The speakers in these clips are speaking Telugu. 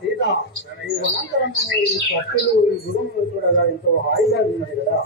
సీత ఈ వనాంతరం ఈ పక్షులు ఈ గురువులు చూడగా ఎంతో హాయిగా ఉన్నాయి కదా.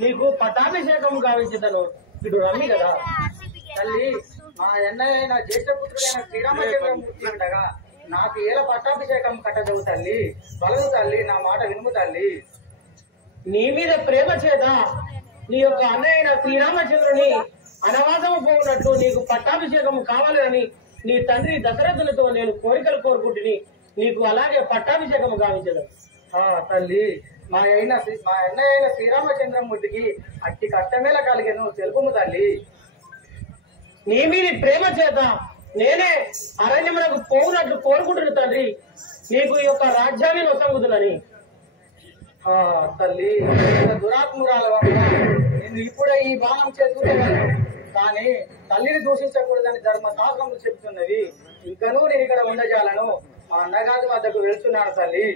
నీకు పట్టాభిషేకం గావించదను ఇటు రమ్మి కదా తల్లి. మా అన్నయ్య జ్యేష్ఠ పుత్రుడైన శ్రీరామచంద్రమూర్తి ఉండగా నాకు ఏల పట్టాభిషేకం కట్టదవు తల్లి. బలవు తల్లి, నా మాట వినుము తల్లి. నీ మీద ప్రేమ చేత నీ యొక్క అన్నయ్య శ్రీరామచంద్రుని అనవాసము పోవునట్లు నీకు పట్టాభిషేకం కావాలని నీ తండ్రి దశరథులతో నేను కోరికలు కోరుకుంటుని నీకు అలాగే పట్టాభిషేకం గావించదు. తల్లి, మా అన్నయ్య శ్రీరామచంద్రమూర్తికి అట్టి కష్టమేలా కలిగను తెలుపుము తల్లి. నీ మీది ప్రేమ చేత నేనే అరణ్యమునకు పోవునట్లు కోరుకుంటున్న తండ్రి, నీకు ఈ యొక్క రాజ్యాన్ని నొసంగుదునని. తల్లి, దురాత్మురాల వల్ల నేను ఇప్పుడే ఈ బాణం చేస్తున్నాను, కానీ తల్లిని దూషించకూడదని ధర్మశాస్త్రములు చెబుతున్నవి. ఇంకనూ నేను ఇక్కడ ఉండజాలను మా అన్నగారి వద్దకు వెళ్తున్నాను తల్లి.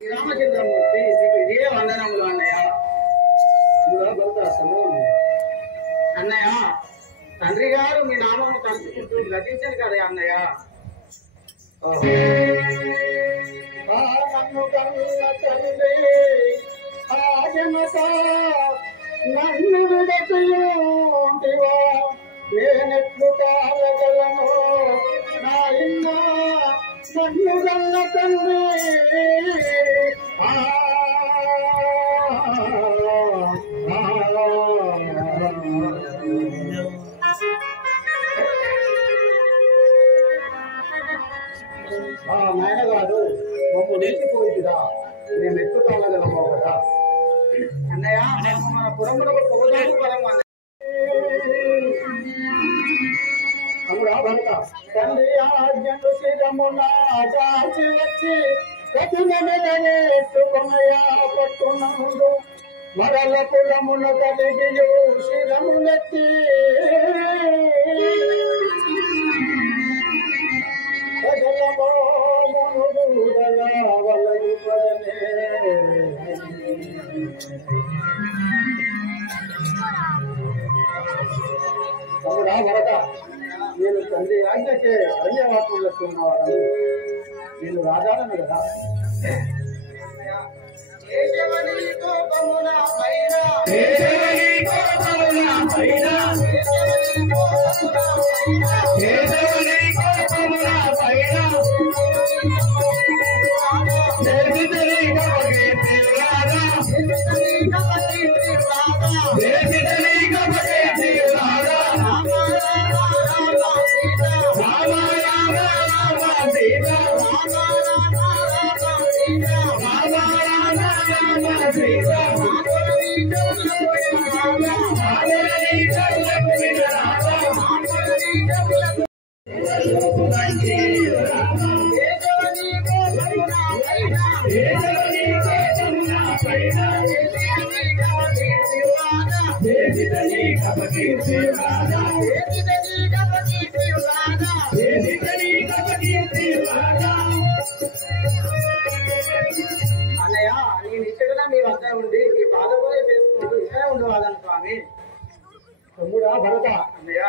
రామచంద్రమూర్తి నీకు ఇదే వందనములు అన్నయ్య. అన్నయ్య తండ్రి గారు మీ నామము తలుచుకుంటూ గతించారు కదా అన్నయ్య. నన్ను కన్న తండ్రి నన్ను విడతీయుంటివా నేనెట్లు కాలగలను నాయన నన్ను కన్న తండ్రి నాయన గారు మమ్మల్ని నిలిచిపోయిందిరా మేము ఎక్కువ కాలగలము కదా అన్నయ్య మన పురములో పొగదాము పరము అన్నయ్య. అమ్మరా భర్త తండ్రి ఆజ్ఞను శిరమున దాచి వచ్చి కఠినమెట్టుకొనయా పట్టునందు మరల కులమును కలిగి శిరమునెత్తి తమ్ముడా భరత నేను తండ్రి ఆజ్ఞకే అన్యవాకులు ఉన్నవాడని నేను రాజాలను కదా అన్నయ్య నేను ఇక్కడ మీ వద్ద ఉండి మీ బాధపోలే చేసుకుంటూ ఇక్కడే ఉండవాలని స్వామి. తమ్ముడా భరత అన్నయ్య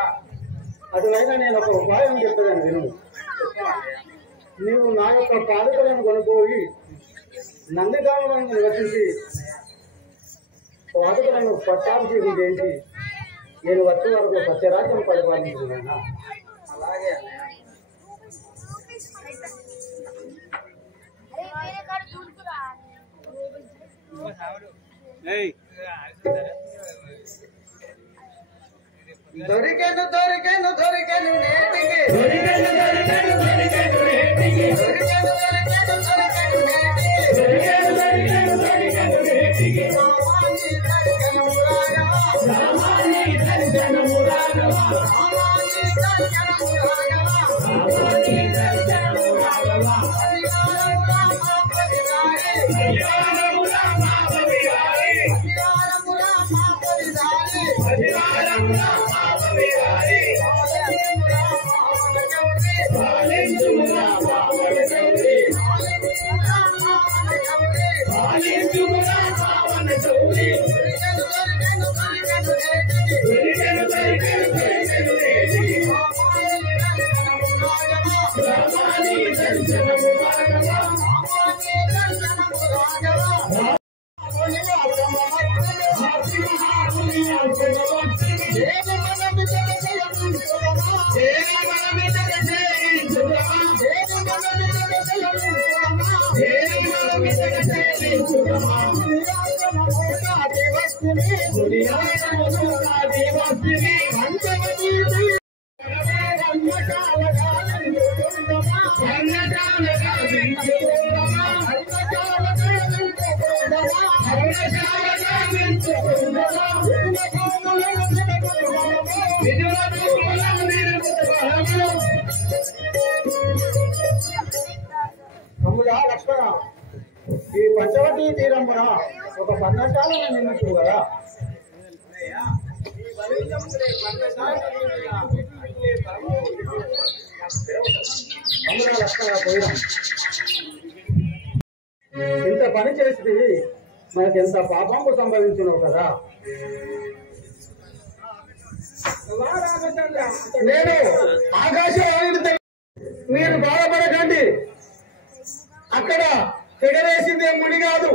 అటువైనా నేను ఒక ఉపాయం చెప్పేదాన్ని విను. నీవు నా యొక్క పాదకులను కొనుక్కోయి నందిగామలను నివసించి పాదకులను పట్టాభిషేకం చేసి నేను వచ్చే వరకు సత్యరాజ్యం పరిపాలించుకున్నాను. అలాగే అన్నయ్య. దొరికెను దొరికెను దొరికెను నేటికి దొరికెను దొరికెను దొరికెను నేటికి దొరికెను దొరికెను దొరికెను నేటికి దొరికెను దొరికెను దొరికెను నేటికి రామాని దర్శనమురాగా రామాని దర్శనమురాగా రామాని దర్శనమురాగా రామాని దర్శనమురాగా అధికారమురా మా పవిరారే అధికారమురా మా పవిరారే అధికారమురా మా పవిరారే అధికారమురా మా పవిరారే పాలించుమురా మా లక్ష్మణ, ఈ పంచవటి తీరమ్మన ఒక పర్ణశాలను నిర్మించు కదా. లక్ష్మణ పోయినా ఇంత పని చేసి మనకి ఎంత పాపంకు సంభవించినావు కదా. నేను ఆకాశవాణి, మీరు బాధపడకండి. అక్కడ తెగవేసిందే ముడి కాదు,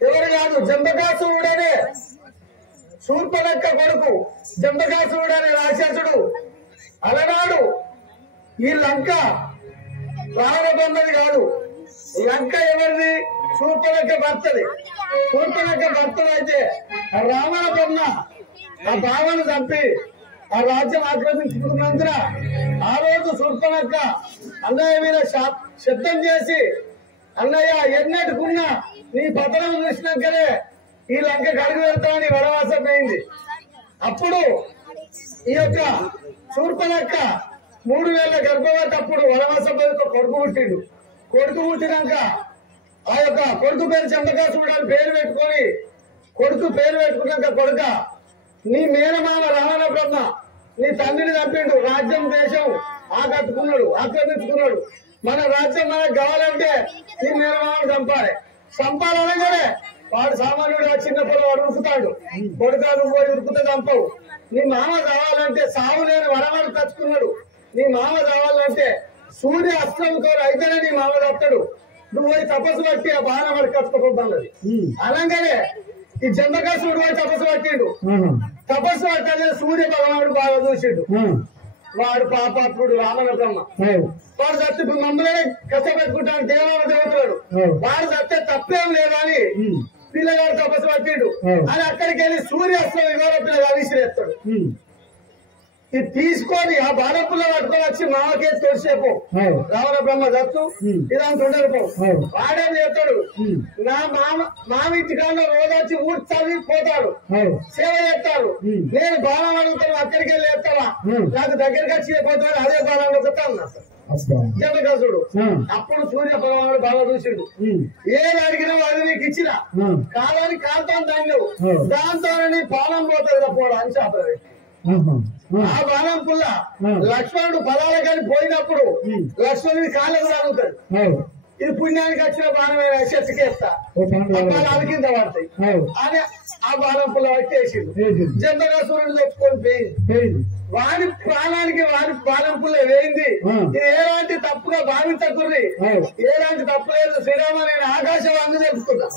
ఎవరు కాదు, జంబకాసురుడనే శూర్పణఖ కొడుకు. జంబకాసురుడనే రాక్షసుడు అలనాడు ఈ లంక రావణబొమ్మది కాదు. లంక ఎవరిది? శూర్పణఖ భర్తది. శూర్పణఖ భర్తలు అయితే రావణ బొమ్మ ఆ భావను చంపి ఆ రాజ్యం ఆక్రమించుకున్నందున ఆ రోజు శూర్పణఖ అన్నయ్య మీద శబ్దం చేసి, అన్నయ్య ఎన్నట్టుకున్నా నీ పతనం చూసినాకనే ఈ లంక కడుగు వెళ్తామని వనవాసం పోయింది. అప్పుడు ఈ యొక్క శూర్పణఖ 3 వేల గర్భవతప్పుడు వనవాసం పోయి ఒక కొడుకు పుట్టిండు. కొడుకు పుట్టినాక ఆ యొక్క కొడుకు పేరు చంద్రకాసుడు అని పేరు పెట్టుకొని, కొడుకు పేరు పెట్టుకున్నాక, కొడుక నీ మేనమామ రావణ బ్రహ్మ నీ తండ్రిని చంపిండు, రాజ్యం దేశం ఆక్రమించుకున్నాడు. మన రాజ్యం మనకు కావాలంటే నీ మేనమామను చంపాలి. చంపాలనగానే వాడు సామాన్యుడు చిన్నప్పుడు వాడు ఉరుకుతాడు. కొడుకా నువ్వు పోయి ఉరుకుతే చంపవు. నీ మామ కావాలంటే సాగు లేని వరవాడు తెచ్చుకున్నాడు. నీ మామ కావాలంటే సూర్య అస్త్రంతో అయితేనే నీ మామ తప్పుతాడు. నువ్వు పోయి తపస్సు పట్టి ఆ బాణం వాడు కట్టుకోబోతున్నది. అనగానే ఈ జంబకాసుడు పోయి తపస్సు పట్టిండు. తపస్సు పట్టాలి సూర్య భగవానుడు బాగా చూసిండు. వాడు పాపాత్ముడు రావణ బ్రహ్మ. వాడు చచ్చి ఇప్పుడు మమ్మల్ని కష్టపెట్టుకుంటాను దేవతలు. వాడు చస్తే తప్పేం లేదని పిల్లగాడు తపస్సు పట్టిండు. అని అక్కడికి వెళ్ళి సూర్యాస్త్రం ఇవాళ పిల్లగాడు విసిరేస్తాడు. ఇది తీసుకొని ఆ బాణపుల్ల పట్టుకొని వచ్చి మామకే తోసేపో రావణ బ్రహ్మ దత్తు ఇదంతా ఉండరు. వాడేం చేస్తాడు, నా మామ ఇంటి కాడ రోజు వచ్చి ఊడ్చాలి పోతాడు, సేవ చేస్తాడు. నేను బాణం అడుగుతాను, అక్కడికి వెళ్ళి వేస్తావా, నాకు దగ్గరికి వచ్చి పోతాడు, అదే బాణం అడుగుతాను జంబకాసుడు. అప్పుడు సూర్య భగవానుడు బాగా చూసిండు. ఏది అడిగినా అది నీకు ఇచ్చిన కాదని కాంతాను దాంతో నీ పానం పోతుంది పోవడం అని చెప్పారు. ఆ బాణం పుల్ల లక్ష్మణుడు పదాల కానీ పోయినప్పుడు లక్ష్మణుడి కాళ్ళ కూడా అడుగుతాడు. ఇది పుణ్యానికి వచ్చిన బాణమైన చెట్టుకేస్తా బాణాల కింద పడతాయి అని ఆ బాణం పుల్ల వచ్చేసిండు. జంబకాసురుడు తెచ్చుకొని పోయింది. వాడి ప్రాణానికి వాడి బాణం పుల్ల వేయింది. ఇది ఎలాంటి తప్పుగా భావించకూడదు, ఎలాంటి తప్పు లేదు. శ్రీరామ నేను ఆకాశవాణి తెలుసుకున్నా.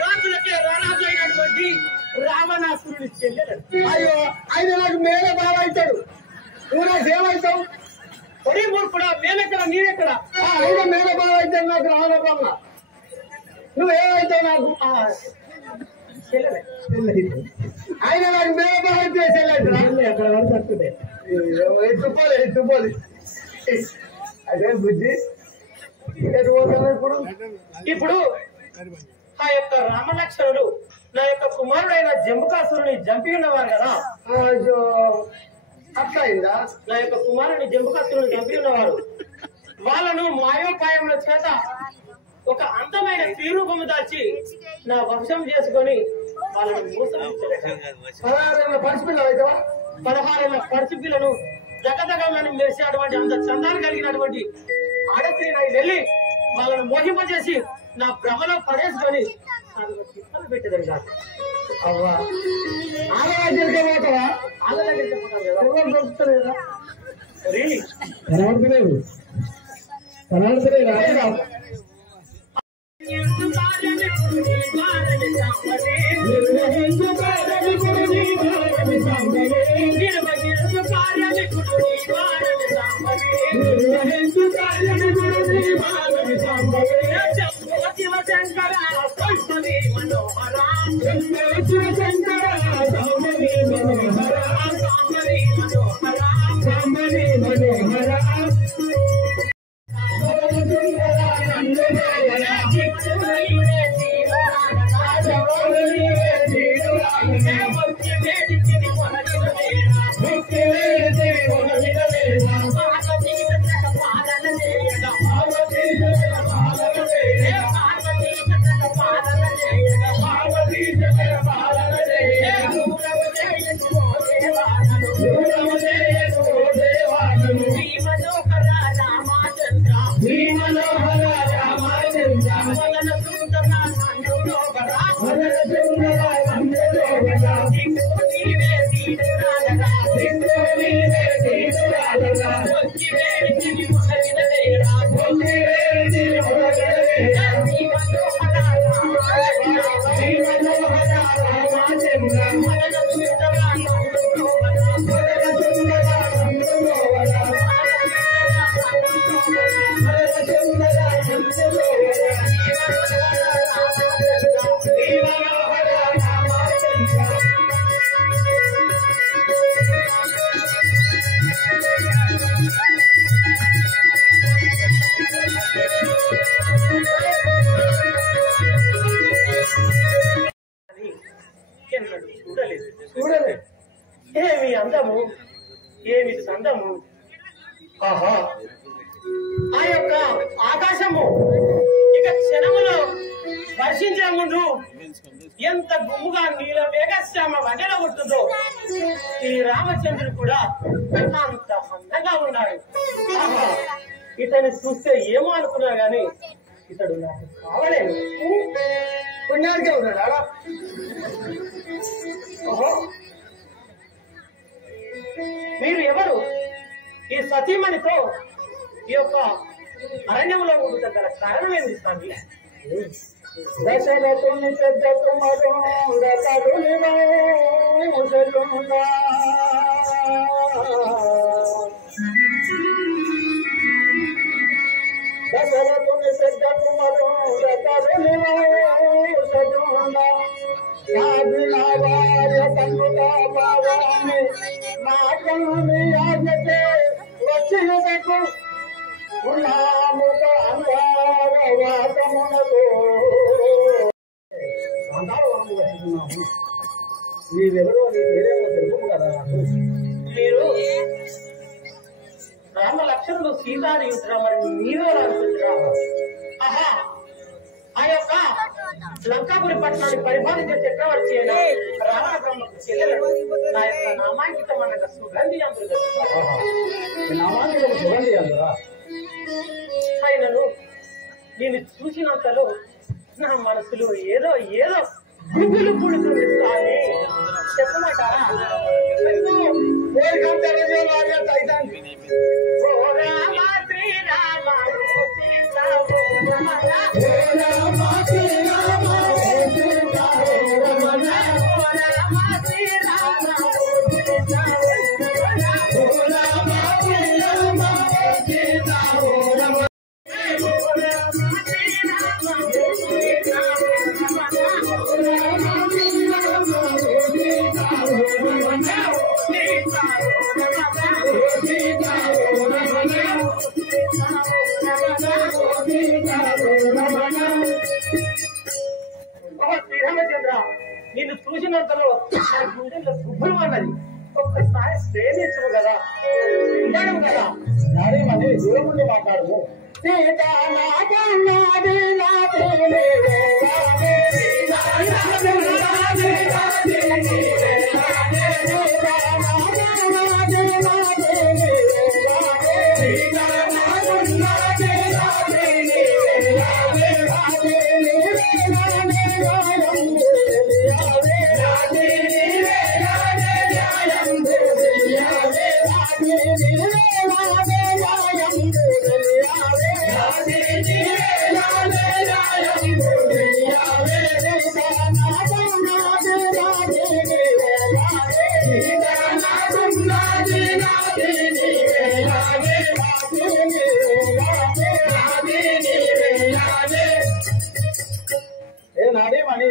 రాజులకే రారాజు అయినటువంటి రావణాసురుడి చెల్లెలు. అయ్యో ఆయన నాకు మేమే బాగా అవుతాడు, నువ్వు నాకు ఏమవుతావు? ఒరే మూర్ఖుడా, మేమెక్కడ నీవెక్కడ? ఆయన మేమే బాగా అవుతాడు నాకు రావణమ్మ, నువ్వేమవుతావు నాకు? చెల్లెలే. ఆయన నాకు మేమే బాగా చేసేయాలంటే అక్కడ వరకు వస్తుంది. తుప్పోలేదు అదే బుద్ధి. ఇప్పుడు ఆ యొక్క రామలక్ష్మణుడు నా యొక్క కుమారుడైన జంబుకాసురుని చంపి ఉన్నవారు కదా. అట్లా అయిందా? నా యొక్క కుమారుని జంబుకాసురుని చంపి ఉన్నవారు వాళ్ళను మాయోపాయముల చేత ఒక అందమైన స్త్రీరూపము దాచి నా వంశం చేసుకొని వాళ్ళను మోసగించారట. 16 ఏళ్ళ పరిస్థితులు అవుతావా? 16 ఏళ్ళ పరిస్థితులను దగదగమని మెరిసేటువంటి అంత చందాలు కలిగినటువంటి ఆడస్త్రీని నాకు వెళ్ళి వాళ్ళను మోహింపజేసి నా భ్రమలో పడేసుకొని పెట్టేదని కాదు. అవ్వా ఆడ దగ్గరికి పోతావా? వాళ్ళ దగ్గరికి పోతాను కదా. ఎవరు దొరుకుతారు కదా? రియలీ కనబడతలేదు చూడలేదు. ఏమి అందము, ఏమి సందము. ఆహా, ఆ యొక్క ఆకాశము ఇక క్షణములో వర్షించే ముందు ఎంత గుమ్ముగా నీల మేఘశ్యామ వడ్డెల కొట్టుందో ఈ రామచంద్రుడు కూడా అంత అందంగా ఉన్నాడు. ఆహా, ఇతన్ని చూస్తే ఏమో అనుకున్నా గాని ఇతడు నాకు కావలేదు. పుణ్యానికే ఉన్నాడా? ఓహో, మీరు ఎవరు? ఈ సతీమణితో ఈ యొక్క అరణ్యంలో ఉండగల కారణం ఏంది స్వామి? దశరథుని పెద్ద కుమారుడు రసరతుని పెద్ద కుమరు భార్య కన్నుగా భావాన్ని నా కన్నుని ఆజ్ఞతే వచ్చేదకు ఉన్నాముక అంగార వాసమునకు అందారవనము వస్తున్నాము. నీవెవరో నీ పేరేమో తెలుపు కదా. మీరు రామ లక్ష్మణుడు సీతాని మరి మీరే అనుకుంటున్నా? ఆహా, ఆ యొక్క లంకాపురి పట్టణాన్ని పరిపాలించే చక్రవర్తి అయిన రావణ బ్రహ్మకు చెల్లెలు నా యొక్క నామాంకితమైన సుగంధి అందుకు సుగంధి అందురా ఆయనను నేను చూసినంతలో నా మనసులో ఏదో ఏదో గుబులు పుడుతుంది కానీ చెప్పమంటారా? శ్రీరామచంద్ర, నిన్ను చూసినంతలో నా గుండెల్లో గుబ్బులు అన్నది. ఒక్కసారి ప్రేమించవు కదా, ఉండడం కదా. నాడేమని దూరం ఉండి మాట్లాడము. నాడేమని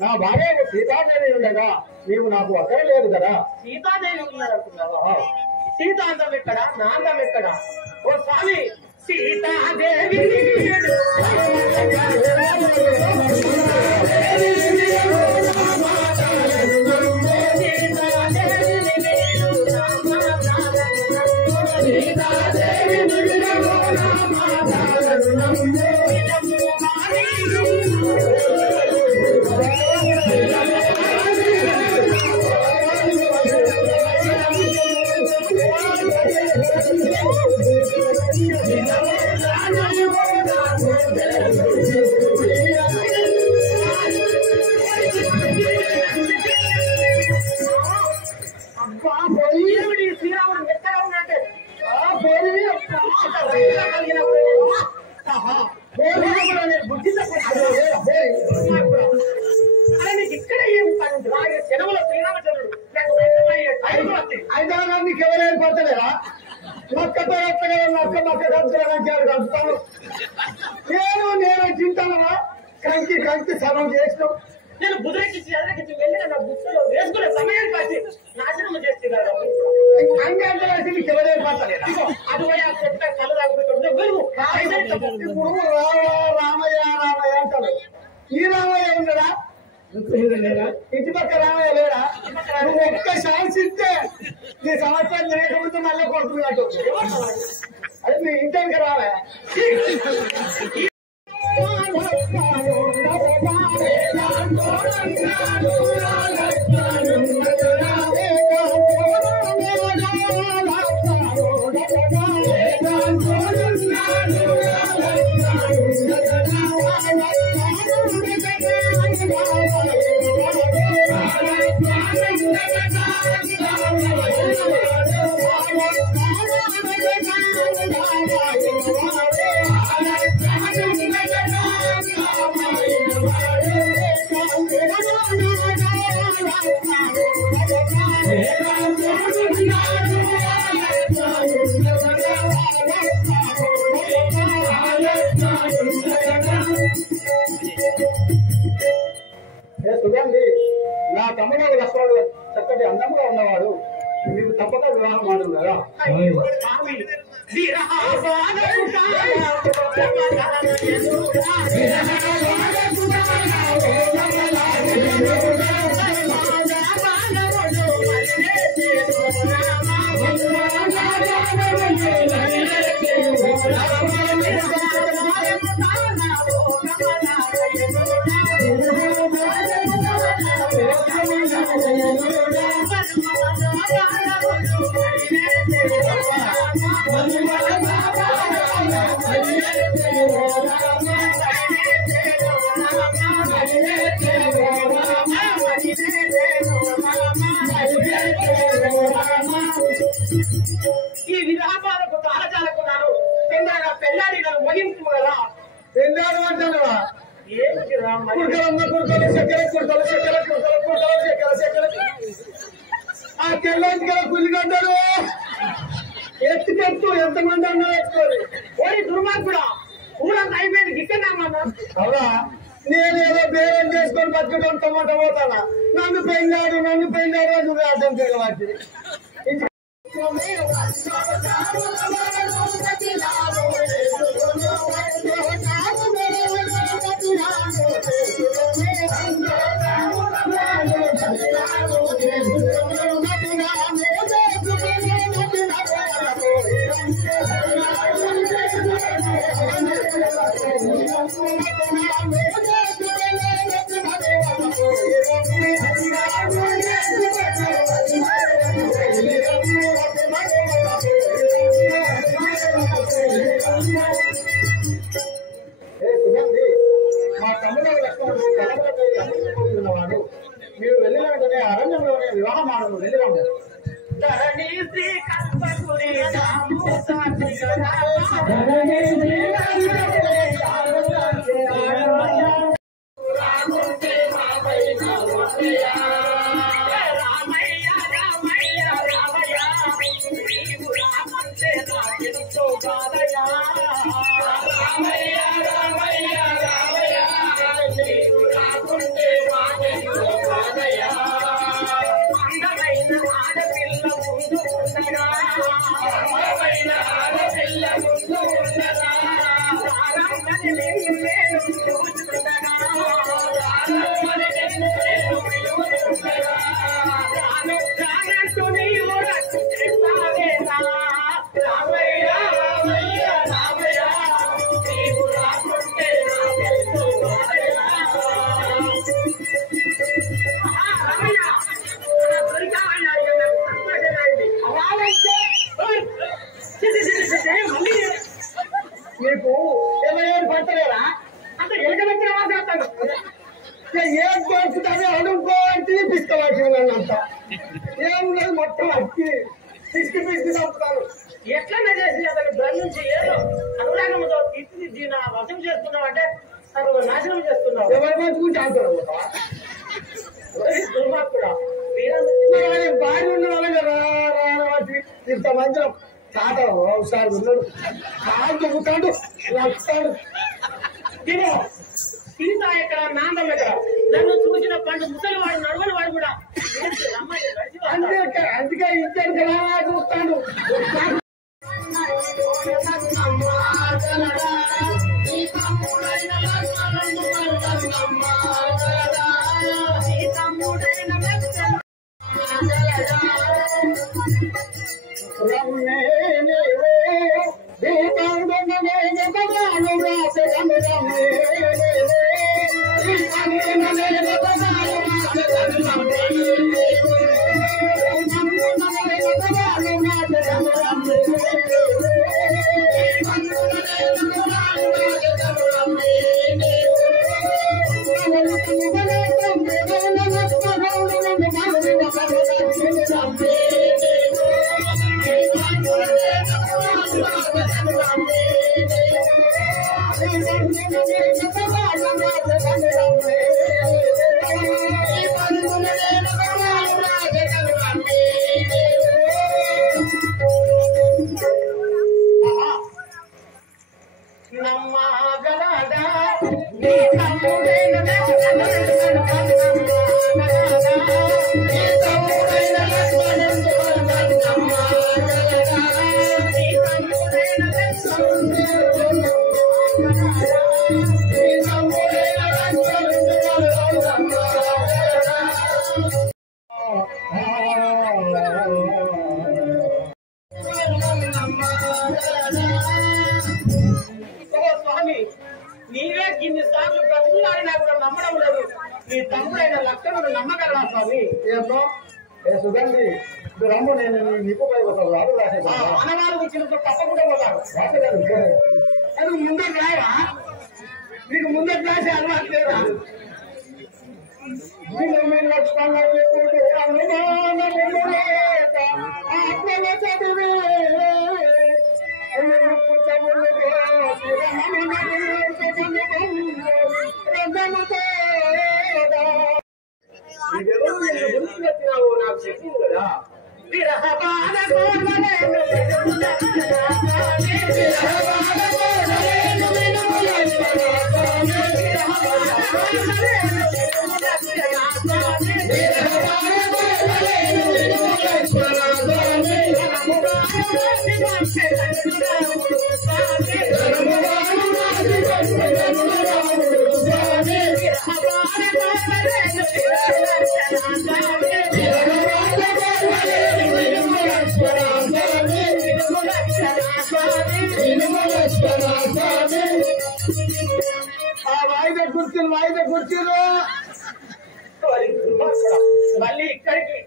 నా భార్య సీతాదేవి ఉండగా నీవు నాకు అక్కర లేదు కదా. సీతాదేవి ఉన్నారనుకున్నావా? సీత అందం ఎక్కడ, నా అందం ఎక్కడ? ఓ స్వామి, సీతాదేవి శ్రీరాముడు ఎక్కడ ఉన్నట్టే నీకు ఇక్కడ ఏం జనముల శ్రీరామచంద్రుడు అయితే నీకు ఎవరైనా పడతలేరా? మొక్కతో ఎత్తగా మొక్క కలుపుతాను. నేను తింటానవా? కంకి సగం చేసినావు. నేను బుధరెక్కించి ఎదరెక్కించి వెళ్ళి నా బుద్ధలో వేసుకునే సమయానికి వచ్చి నాశనం చేస్తే కదా అంగే నీకు ఎవరైనా పడతలేరా? అది పోయి ఆ చెట్ట కళ్ళు తాగిపోతుంది. ఇప్పుడు రామయ్య అంటారు. ఈ రామయ్య ఉండడా? ఇంటి పక్క రామయ్య లేరా? నువ్వు ఒక్క ఛాన్స్ ఇస్తే నీ సంవత్సరం తినేటప్పుడు మళ్ళీ కొడుతుంది అటు. అది నీ ఇంటికి రావా? Yeah. పాపడు చక్కటి అందముగా ఉన్నవాడు మీకు తప్పక వివాహం ఆడు కదా. ఈ విధాపాలకు తాళచాలకున్నాను తొందరగా పెళ్ళాడి నన్ను మోగించు కదా. పెళ్ళాడు అంటానువా కుర్తలు చక్కెర కుర్తలు చక్కెర కుర్తలు కుర్తలు చక్కెర చక్కెర ఆ తెల్లంటి కదా కుల్లిగడ్డలు ఎత్తుకెత్తు ఎంతమంది అన్నా ఎత్తుకోరు. ఓడి దుర్మార్గుడా ఊరంతా అయిపోయింది గిట్టన్నామన్నా. అవునా నేనేదో బేరం చేసుకొని బతుకడం టమాటా పోతానా. నన్ను పెళ్ళాడు నువ్వే అర్థం తిరగబట్టి మా తమ్ముడు ఉన్నవాడు మీరు వెళ్ళిన వెంటనే అరణ్యంలోనే వివాహం ఆడను వెళ్ళిరాము. మీకు ఎవరు పడతలేరా అంటే ఎక్కడెక్కడ మాట్లాడతాను ఏం దొరుకుతుంది అనుకో అంటే పిసుకోవాల్సిందంత ఏం లేదు మొత్తం అక్కి పిసికి చంపుతాను. ఎట్లనే చేసి అతని బ్రహ్మ నుంచి ఏదో అనురాగంతో తీర్చిదిద్ది నా వశం చేసుకున్నావు అంటే అతను నాశనం చేస్తున్నావు. ఎవరి మంచుకుంటే అంటారు దుర్మార్గుడా బాగా ఉన్న వాళ్ళకి ఇంతమంది తాత ఒకసారి ఉన్నాడు కాలు తొక్కుతాడు వస్తాడు. సీత ఎక్కడ నాందం ఎక్కడ నన్ను చూసిన పండు ముసలి వాడు నడవని వాడు కూడా అందుకే ఇద్దరు చూస్తాడు. స్వామి నీవే ఇన్ని సార్లు బ్రతుకులాడినా కూడా నమ్మడం లేదు. నీ తమ్ముడైన లక్షణుడు నమ్మగలరా స్వామి? ఏమో సుగంధి రమ్ము, నేను నీకు పోయిపోతాను. రాదు ఆనవాళ్ళకి చిన్నప్పుడు తప్పకుండా పోతాడు. అది ముందే రాయవా? నీకు ముందే రాసే అలవాటు లేదా? లక్ష్మణ లేకుంటే ఆత్మలో చదివే వచ్చినావు నాకు చెప్పింది కదా. వాయిదా కూర్చులు మళ్ళీ ఇక్కడికి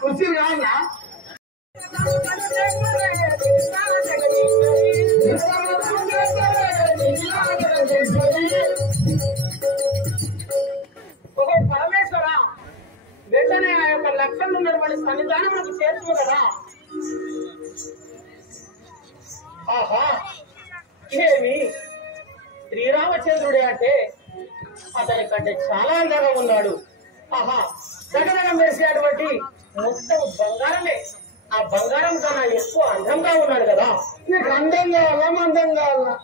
కూర్చులు కావాలా? పరమేశ్వర వెంటనే ఆ యొక్క లక్ష్యం ఉన్నటువంటి సన్నిధానం మనకు చేర్చు కదా. ఆహా, ఏమి శ్రీరామచంద్రుడే అంటే అతని కంటే చాలా అందంగా ఉన్నాడు. ఆహా, దగ్గరగా మెరిసేటువంటి మొత్తం బంగారమే. ఆ బంగారం కన్నా ఎక్కువ అందంగా ఉన్నాడు కదా. నీకు అందం కావాలా మందం కావాలా?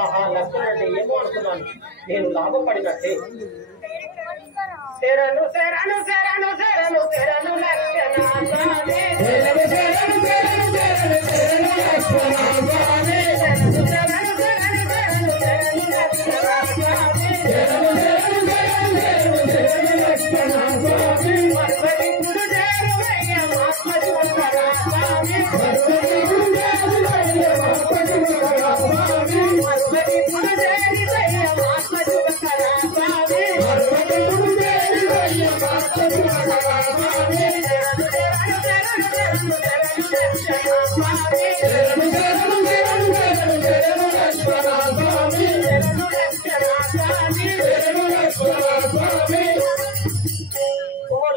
ఆహా, లక్ష్మణ అంటే ఏమో అనుకున్నాను. నేను లాభపడినట్టే. శరణు శరణు శరణు శరణు శరణు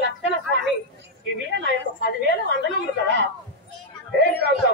లక్షణ స్వామి, ఇవి నా యొక్క 10,000 వందనములు కదా. ఏం కాదు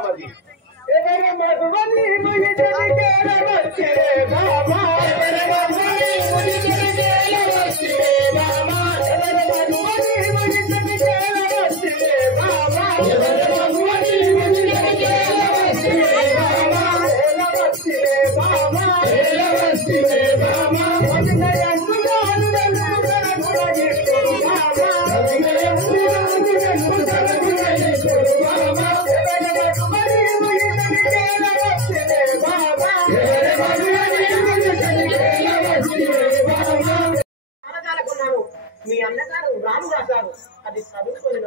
మీ అన్నగారు రాము రాశారు, అది చదువుకొని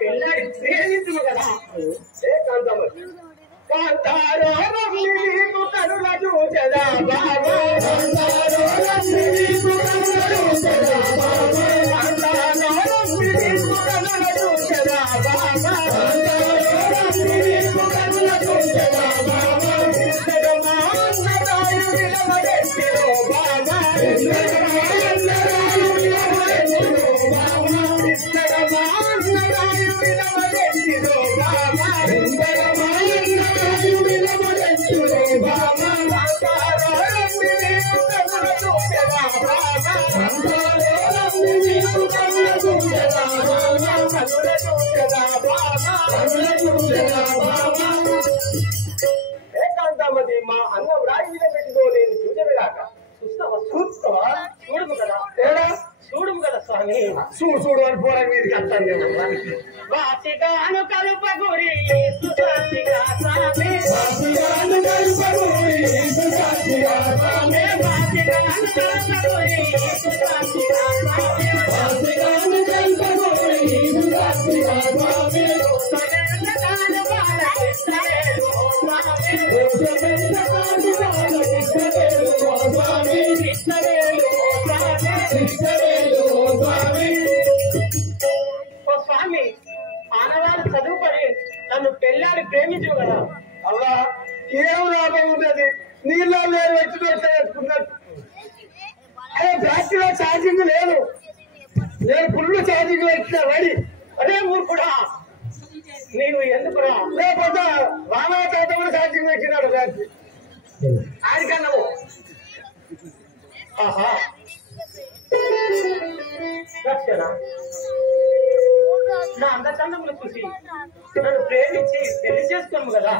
పెళ్ళాడి ప్రేమించు కదా. ఏ కాంతమతి కాంతారో కరుణ చూచదా బాబా, కాంతారో కరుణ చూచదా బాబా, కాంతారో కరుణ చూచదా బాబా, కరుణ చూచదా బాబా, జగమాన్నరాయు విలవరెత్తిరో బాబా, జగమాన్నరాయు విలవరెత్తిరో బాబా, జగమాన్నరాయు విలవరెత్తిరో బాబా, జగమాన్నరాయు విలవరెత్తిరో బాబా, కాంతారో కరుణ చూచదా బాబా, కాంతారో కరుణ చూచదా బాబా, కరుణ చూచదా బాబా, కరుణ చూచదా బాబా. ఏ కాంతామతి, మా అన్నం రాయి మీద పెట్టుకో, నేను చూచదుగాక. చూస్తావా? చూడము కదా. ఏడా చూడము కదా స్వామి. చూడు అని పోరా మీదకి అంటాను. వాసిగాను కలుపగురి సుసాచిగా స్వామి, వాసిగాను కలుపగురి సుసాచిగా స్వామి, వాసిగాను కలుపగురి సుసాచిగా స్వామి, వాసిగాను ఓ స్వామి ఆనవాళ్ళు చదువుకొని నన్ను పెళ్ళాడి ప్రేమించు కదా. అలా ఏం లాభం ఉండదు, నీళ్ళు లేరు వచ్చి పెట్టుకున్నట్టు. అదే బ్యాటరీలో ఛార్జింగ్ లేదు, నేను ఫుల్ ఛార్జింగ్ పెట్టినా రెడీ. అదే మూర్ఖుడా నీవు ఎందుకురా? లేకపోతే రామా తాత కూడా ఛార్జింగ్ పెట్టినాడు బ్యాటరీ ఆయనకన్నావు. ఆహా రక్షణ నా అందచందములు చూసి నన్ను ప్రేమించి పెళ్లి చేసుకోను కదా.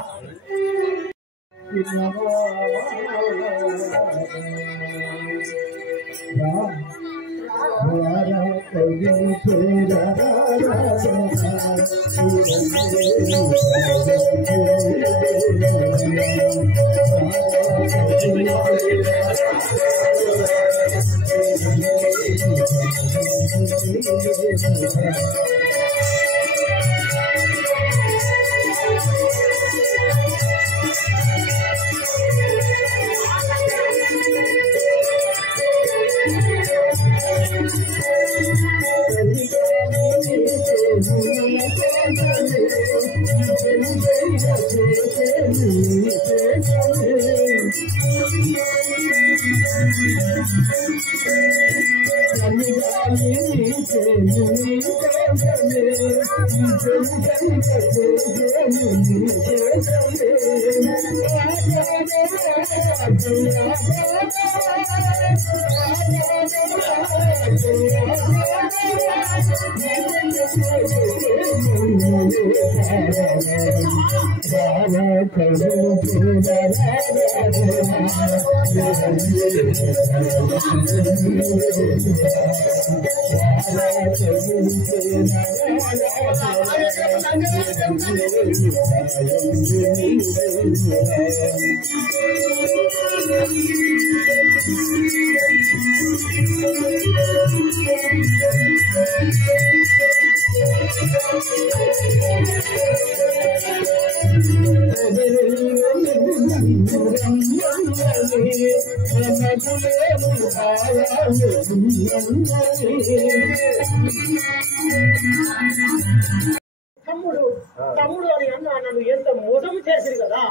తమ్ముడు అని అన్న నన్ను ఎంత మోసం చేసిరు కదా.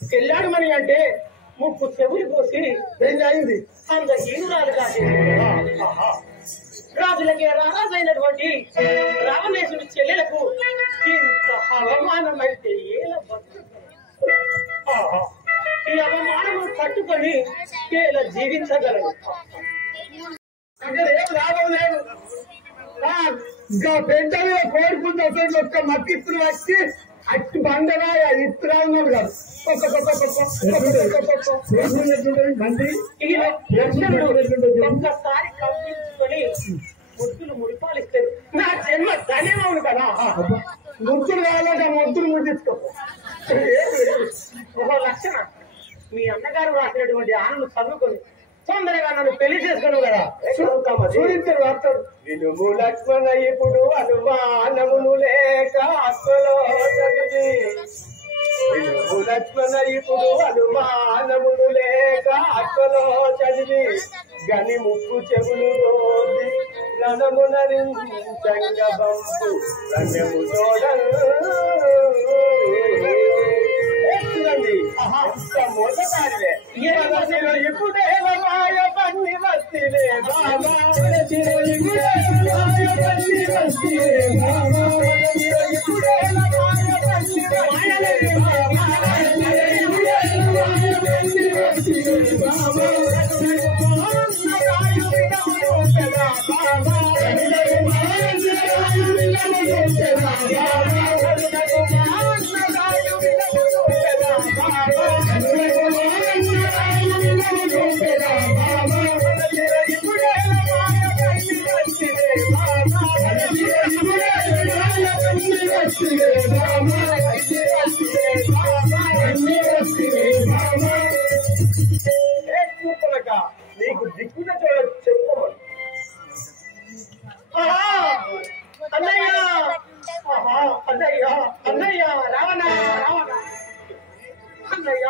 పెళ్ళాడమని అంటే ముక్కు చెవులు కోసి ఏం అయింది? అంత హీనురాలు కాదు. రాజులకే రాజైనటువంటి రావణేశుడి చెల్లెలకు ఇంత అవమానం అయితే ఏలా ఈ అవమానం పట్టుకొని ఎలా జీవించగలరు? ఏం లాభం లేదు. పెంట మీద కోరుకుంటే ఒక్క మత్తిత్తులు వచ్చి అట్టు బండరా ఇస్తురా ఉన్నాడు కాదు. ఒక్కసారి కల్పించుకొని ముద్దులు ముడిపాలిస్తారు. నా జన్మ ధన్యమవును కదా. ముద్దులు కావాలంటే ముద్దులు ముద్దించుకో. ఒక లక్షణ మీ అన్నగారు రాసినటువంటి ఆనందం చదువుకొని తొందరగా నన్ను పెళ్లి చేసుకోను కదా. చూడించాడు వార్తలు. వినుము లక్ష్మణ ఇప్పుడు అనుమానములు లేక అక్కలో చదివి. వినుము లక్ష్మణ ఇప్పుడు అనుమానములు లేక అక్కలో చదివి. గని ముక్కు చెవులు రోది రణమునరించంగ బంపు రణము తోడను. మొదటివే ఇప్పుడే మాయ పన్ని వస్తిలే బాబా. నీకు దిక్కున చెప్పమని అన్నయ్య అన్నయ్య అన్నయ్య రావణ రావణ అన్నయ్య